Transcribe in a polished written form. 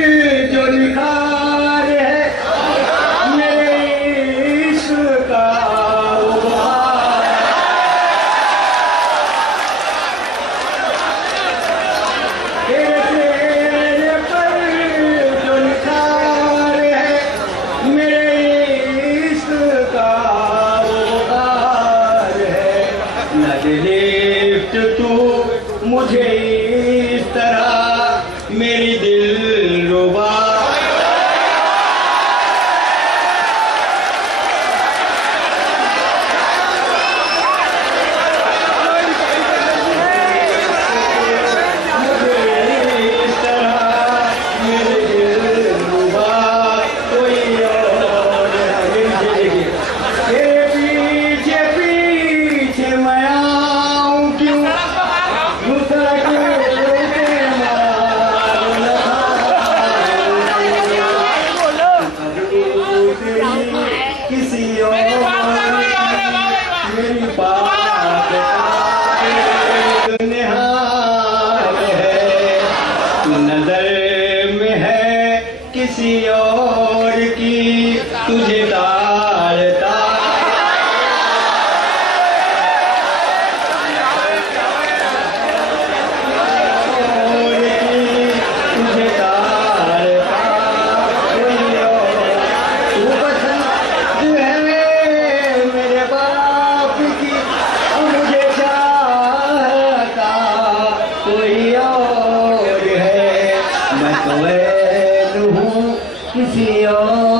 जो निखार है मेरे इश्क का तेरे पर जो निखार है मेरे इश्क का है न लिफ्ट तू मुझे इस तरह मेरी दिल रुबा किसी और मेरी बात निहाल है नजर में है किसी और की तुझे डालता कोई और है मैं तो हूँ किसी और